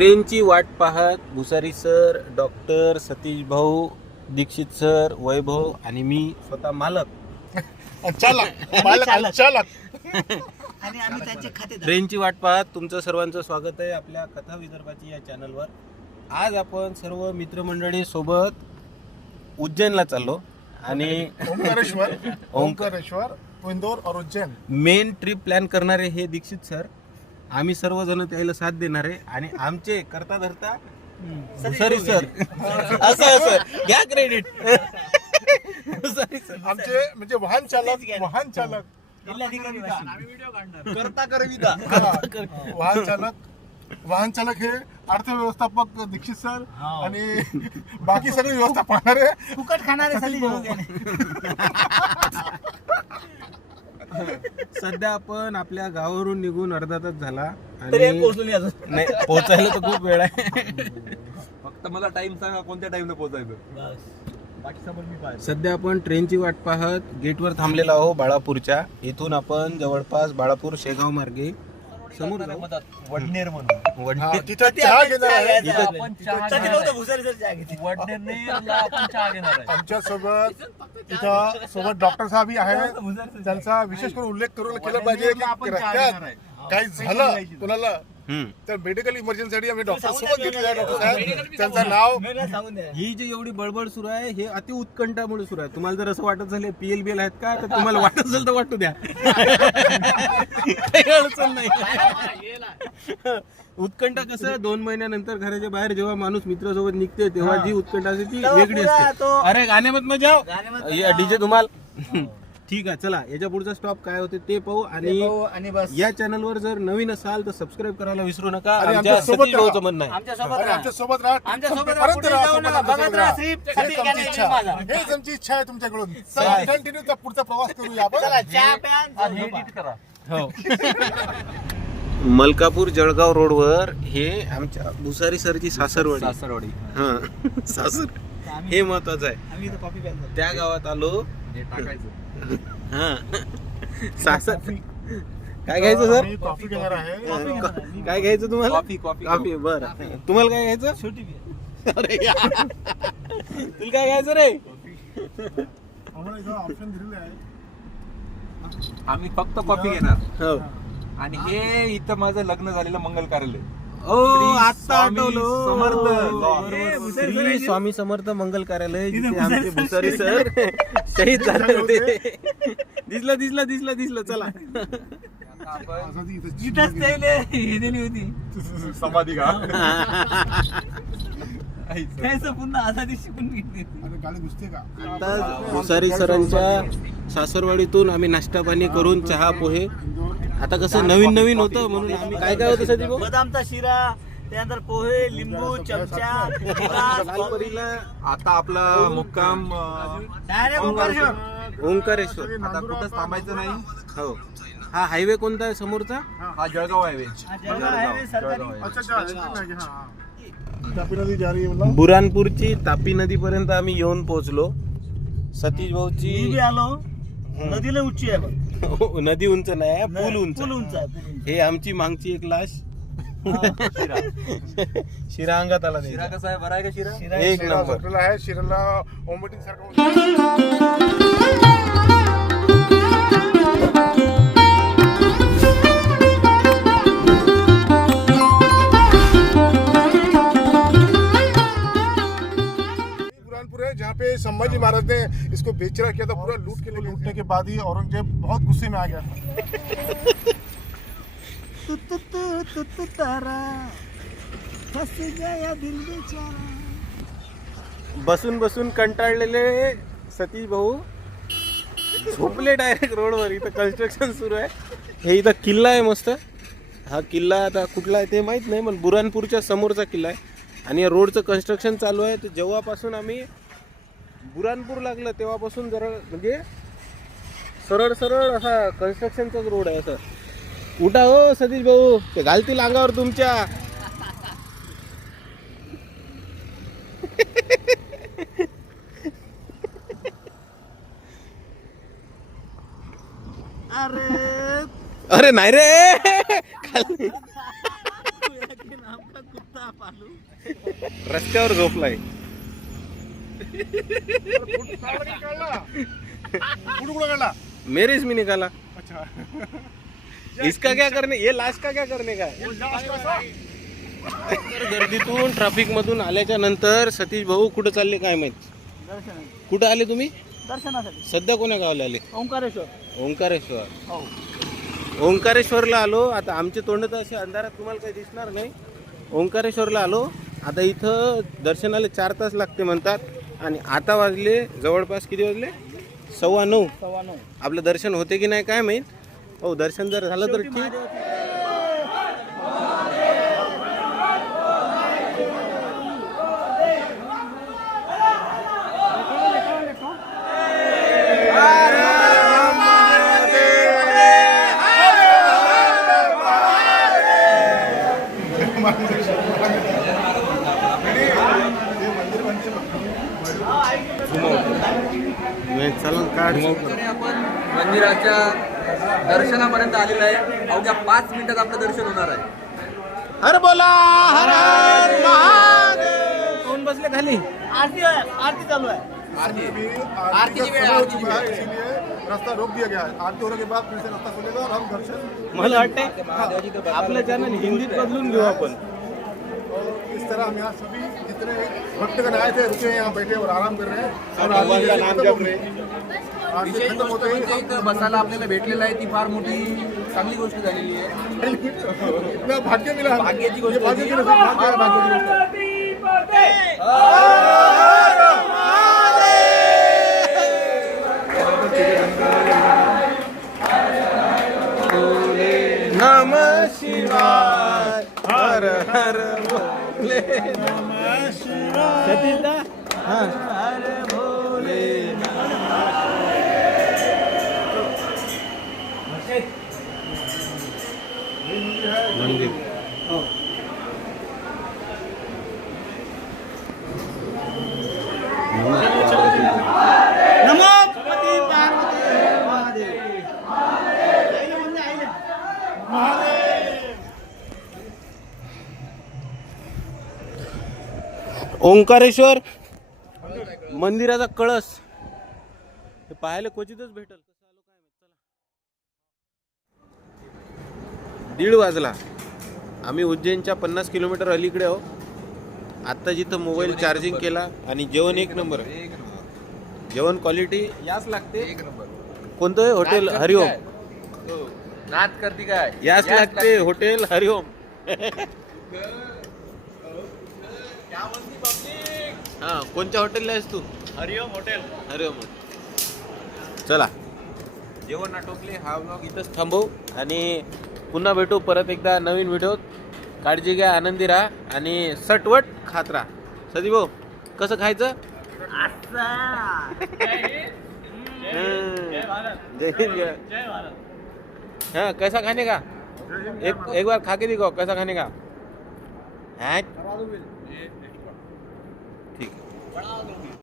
ट्रेनची वाट पाहत भुसारी सर, डॉक्टर सतीश भाऊ, दीक्षित सर, वैभव आणि मी स्वतः मालक आणि आम्ही त्यांचे खाते ट्रेनची वाट पाहत तुमचं सर्वांचं स्वागत आहे आपल्या कथा विदर्भाची या चॅनलवर. आज आपण सर्व मित्रमंडळी सोबत उज्जैनला चाललो आणि ओंकारेश्वर, इंदौर और उज्जैन मेन ट्रिप प्लॅन करणारे हे दीक्षित सर. आम्ही सर्वजण त्याला साथ देणार आहे आणि आमचे करता धरता भुसारी सर. असं घ्या क्रेडिट. आमचे म्हणजे वाहन चालक वाहन चालक हे अर्थव्यवस्थापक दीक्षित सर आणि बाकी सगळी व्यवस्था पाहणारे फुकट खाणारे सतीश भाऊ. सध्या आपण आपल्या गावावरून निघून अर्धा तास झाला आणि नाही पोहोचायला तर खूप वेळ आहे. फक्त मला टाइम सांगा कोणत्या टाइमला पोहोचायचं. सध्या आपण ट्रेनची वाट पाहत गेटवर थांबलेलो आहो बाळापूरच्या. इथून आपण जवळपास बाळापूर शेगाव मार्गे समोर जाऊ. वडनेर म्हणून वडनेर. तिथं चहा घेणार आहे. आपण चहा घेणार आहे. आमच्या सोबत इथं सोबत डॉक्टर साहेब आहे. त्यांचा विशेष करून उल्लेख केला पाहिजे की रस्त्यात काही झालं कोणाला तर मेडिकल इमर्जन्सीसाठी आम्ही डॉक्टर सोबत घेतलेला आहे. डॉक्टर साहेब त्यांचं नाव. ही जी एवढी बडबड सुरू आहे हे अति उत्कंठामुळे सुरू आहे. तुम्हाला जर असं वाटत झालं PLBL आहेत का तर तुम्हाला वाटत असेल तर वाटू द्या. काही अडचण नाही. उत्कंठा कसं 2 महिन्यानंतर घराच्या बाहेर जेव्हा माणूस मित्रासोबत निघते तेव्हा जी उत्कंठा असते ती वेगळी असते. अरे गाणे मत मजा डीजे तुम्हाला. ठीक आहे चला याच्या पुढचा स्टॉप काय होते ते पाहू. आणि बस या चॅनलवर जर नवीन असाल तर सबस्क्राईब करायला विसरू नका. आणि आमच्या आमच्या सोबत सतीश भाऊचं म्हणणं आहे आमच्या सोबत राहा. हेच आमची इच्छा आहे तुमच्याकडून. कंटिन्यू पुढचा प्रवास करूया आपण. हो. मलकापूर जळगाव रोडवर हे आमच्या भुसारी सरची सासरवाडी. हा सासर हे महत्वाचं आहे. आम्ही इथं कॉफी प्यायला त्या गावात आलो. हा सासर काय घ्यायचं सर? आम्ही कॉफी घेणार आहे. काय घ्यायचं तुम्हाला? कॉफी बरं. तुम्हाला काय घ्यायचं? छोटी अरे यार. तुला काय घ्यायचं रे? आम्हाला इथं ऑप्शन दिलेलं आहे. आम्ही फक्त कॉफी घेणार. हो. आणि हे इथं माझं लग्न झालेलं मंगल कार्यालय. ओ आता स्वामी आठवलं. समर्थ. श्री स्वामी समर्थ मंगल कार्यालय जिथे आमचे भुसारी सर शहीद झाले होते. दिसलं चला. आझादी इथं इथंच त्याला हे दिली होती. समाधी का त्याचं पुन्हा आझादी शिकून घेतली. अरे गाडी घुसते का? आता भुसारी सरांच्या सासरवाडीतून आम्ही नाश्ता पाणी करून चहा पोहे. आता कसं नवीन होतं म्हणून आम्ही काय होतं सध्या बदामचा शिरा, त्यानंतर पोहे, लिंबू, चमचा, लालपरीला आता आपला मुक्काम डायरेक्ट ओंकारेश्वर. ओंकारेश्वर. आता कुठंच थांबायचं नाही. हो. हा हायवे कोणता आहे समोरचा? हा जळगाव हायवे. जळगाव हायवे सरकारी. अच्छा तापी नदी जा रही है मतलब. बुरानपूरची तापी नदी पर्यंत आम्ही येऊन पोहोचलो. सतीश मी भाऊची बी आलो. नदीला उंची आहे बघ. नदी उंच नाही आहे, पूल उंच. पूल उंच आहे, पूल उंच. हे आमची मागची एक लाश. शिरा अंगात आला शिरा नाही. कसा आहे? बरा आहे का शिरा? शिरा एक शिरा नंबर. झोपलेला आहे. शिराला ओंबटी सारखं बुरहानपुर है जहाँ पे संभाजी महाराज ने इसको बेचरा किया था. पूरा लूटने के बाद ही औरंगजेब बहुत गुस्से में आ गया. तू तारा फस गया दिल बेचारा. बसून कंटाळलेले सतीश भाऊ झोपले डायरेक्ट रोडवर. इथं कन्स्ट्रक्शन सुरू आहे. हे इथं किल्ला आहे मस्त. हा किल्ला आता कुठला आहे ते माहित नाही पण बुरानपूरच्या समोरचा किल्ला आहे. आणि या रोडचं कन्स्ट्रक्शन चालू आहे. तर जेव्हापासून आम्ही बुरानपूर लागलं तेव्हापासून जरा म्हणजे सरळ असा कन्स्ट्रक्शनचाच रोड आहे. असं उठा हो सतीश भाऊ, ते घालतील अंगावर तुमच्या. अरे अरे नाही रे. कुत्ता पालू रस्त्यावर झोपलाय. कुठं काढला? मेरेज मी निकाला. अच्छा. इसका क्या करने, ये लाश का क्या करने का है? तर गर्दीतून ट्रॅफिक मधून आल्याच्या नंतर सतीश भाऊ कुठं चालले काय माहित. दर्शन कुठं आले तुम्ही दर्शनासाठी सध्या? कोण्या गावाला आले? ओंकारेश्वर. ओंकारेश्वर. हो. ओंकारेश्वरला आलो. आता आमचे तोंड तर असे अंधारात तुम्हाला काही दिसणार नाही. ओंकारेश्वरला आलो. आता इथं दर्शनाला 4 तास लागते म्हणतात आणि आता वाजले जवळपास किती वाजले? 9:15. 9:15. आपलं दर्शन होते की नाही काय माहीत. हो, दर्शन जर झालं तर ठीक. चला काढ. तरी आपण मंदिराच्या दर्शनापर्यंत आलेलं आहे. अवघ्या 5 मिनिटात आपलं दर्शन होणार आहे. हर बोला हर हर महादेव. कोण बसले खाली? आरती आहे, आरती चालू आहे. आरती का समय हो चुका है, इसीलिए रास्ता रोक दिया गया है. आरती होने के बाद फिर से रास्ता खुलेगा और हम दर्शन. मला वाटतंय आपलं चॅनल हिंदीत बदलून घेऊ आपण. इस तरह हम यहाँ सभी जितने भक्तगण आए थे रुके हैं, यहाँ बैठे और आराम कर रहे हैं और भगवान का नाम जप रहे. आरती विशेष खत्म गोष्ट होते म्हणजे ही इथं बसायला आपल्याला भेटलेलं आहे ती फार मोठी चांगली गोष्ट झालेली आहे. इतना भाग्य मिला. भाग्याची गोष्ट ये भाग्य की नसीब, भाग्य की गोष्ट है. नम शिवाय हर हर भोले नमः शिवाय. सतीश दा हर भोले मंदिर. नमो पती पार्वती महादेव. ओंकारेश्वर मंदिराचा कळस हे पाहायला क्वचितच भेटल. 1:30 वाजला. आम्ही उज्जैनच्या 50 किलोमीटर अलीकडे आहो. आत्ता जिथं मोबाईल चार्जिंग केला आणि जेवण एक नंबर. जेवण क्वालिटी याच लागते. एक नंबर. कोणतं आहे? हॉटेल हरिओम. नाच करती काय? याच लागते हॉटेल हरिओम. हा, कोणत्या हॉटेलला आहेस तू? हरिओम हॉटेल. हरिओम. चला, जेवण आटोपले. हा व्लॉग इथंच थांबवू आणि पुन्हा भेटू परत एकदा नवीन व्हिडिओत. काळजी घ्या, आनंदी राहा आणि सटवट खात राहा. सदी भाऊ कसं खायचं? जय हिंद. जय भारत. हाँ, कैसा खाने का? एक बार खा के दिखाओ कैसा खाने का. हाँ ठीक है.